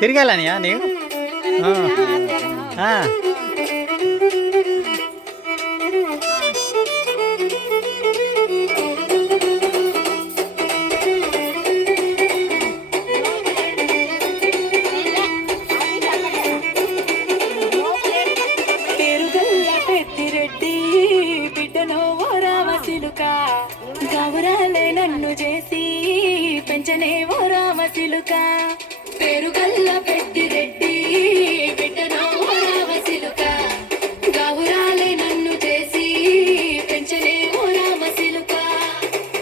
తిరగాలనియా నీకు గౌరాలే నన్ను చేసి పెంచనే ఓ రామసిలుక పేరుగల్ల పెద్దిరెడ్డి బిడ్డనో ఓ రామసిలుక గౌరాలే నన్ను చేసి పెంచనే ఓ రామసిలుక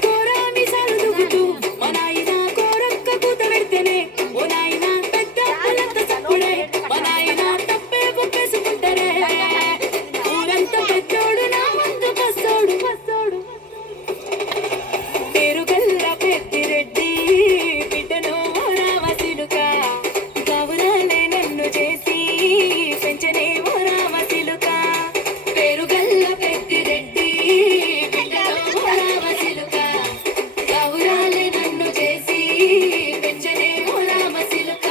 కోరామి సరుదుగుతూ మా నాయన కోరక్క కూత పెడితేనే ఓ నాయన పెద్ద అలంత సప్పుడే మా నాయన తప్పే ఒప్పేసుకుంటారే ఊరంత పెద్దోడు నా ముందు పස්සోడు పేరుగల్ల పెద్దిరెడ్డి బిడ్డనో రామసిలుక గౌరాలే నన్ను చేసి పెంచనే ఓ రామసిలుక పేరుగల్ల పెద్దిరెడ్డి బిడ్డనో రామసిలుక గౌరాలే నన్ను చేసి పెంచనే ఓ రామసిలుక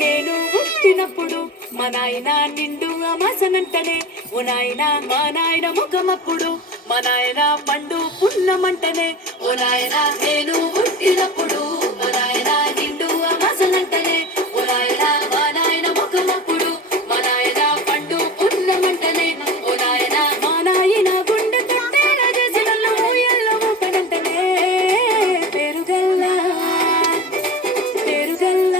నేను పుట్టినప్పుడు మా నాయన నిండు అమాసనంటనే ఓ నాయన మా నాయన ముఖమప్పుడు మా నాయన పండు పున్నమంటనే ఓ నాయన నేను పుట్టినప్పుడు మా నాయన నిండు అమాసనంటనే ఓ నాయన మా నాయన ముఖమప్పుడు మా నాయన పండు పున్నమంటనే ఓ నాయన మా నాయన గుండె తట్టేలా చేసిన ఊయల్లో పడంటనే పేరుగల్ల పేరుగల్ల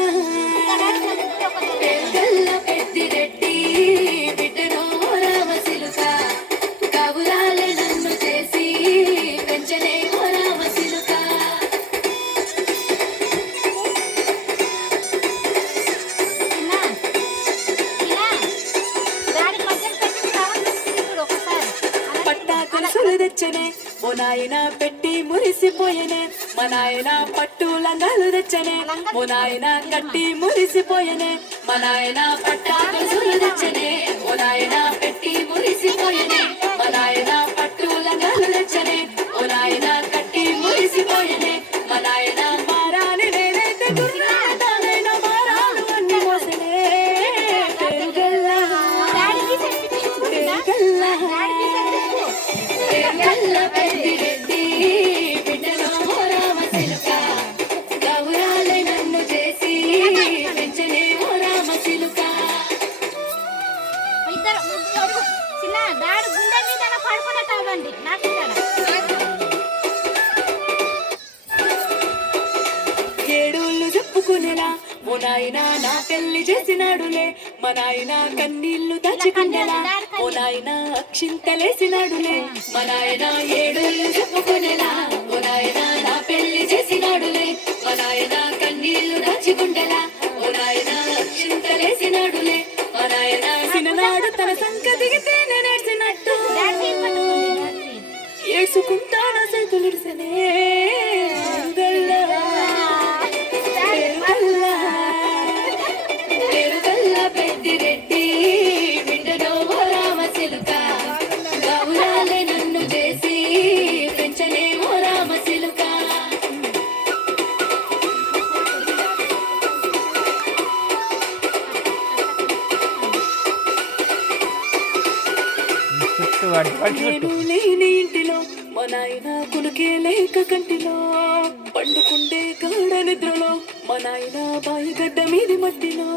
పెద్దిరెడ్డి బిడ్డనో రామసిలుక గౌరాలే నన్ను చేసి పెంచనే ఓ రామసిలుక పట్టాకులు తెచ్చనే ఓ నాయన పెట్టి మురిసిపోయనే మా నాయన పట్టు లంగాలు తెచ్చనే ఓ నాయన కట్టి మురిసిపోయనే మా నాయన పట్టాకులు తెచ్చనే ఓ నాయన పెట్టి మురిసిపోయనే మా నాయన పట్టు లంగాలు తెచ్చనే ఓ నాయన కట్టి మురిసిపోయనే మా నాయన మారాని నేనైతే గుర్రాలైన మారాలు అన్ని మోసనే పేరుగల్ల పేరుగల్ల పెద్దిరెడ్డి బిడ్డనో రామసిలుక గౌరాలే నన్ను చేసి పెంచనే ఓ రామసిలుక ఇద్దరు ముగ్గురు చిన్న దాడు గుండె మీద పడుకున్నట్టు అవ్వండి నాకు ఏడోళ్ళు చెప్పుకునేలా ఓ నాయన నా పెళ్లి చేసినాడులే మా నాయన కన్నీళ్లు దాచుకునేలా ఓ నాయన అక్షింతలేసినాడులే మా నాయన ఏడోళ్ళు చెప్పుకునేలా ఓ నాయన నా పెళ్లి చేసినాడులే మా నాయన కన్నీళ్లు దాచుకుంటేలా ఓ నాయన అక్షింతలేసినాడులే మా నాయన సిననాడు తన సంకతికి తేనె నేర్చినట్టు ఏడ్చుకుంటాను సైతులిడిసనే పేరుగల్ల పెద్దిరెడ్డి బిడ్డనో రామసిలుక గౌరాలే నన్ను చేసి పెంచనే ఓ రామసిలుక నేను లేని ఇంటిలో మా నాయన కునుకే లేక కంటిలో పండుకుండే గాఢ నిద్రలో మా నాయన బాయి గడ్డ మీది మట్టిలో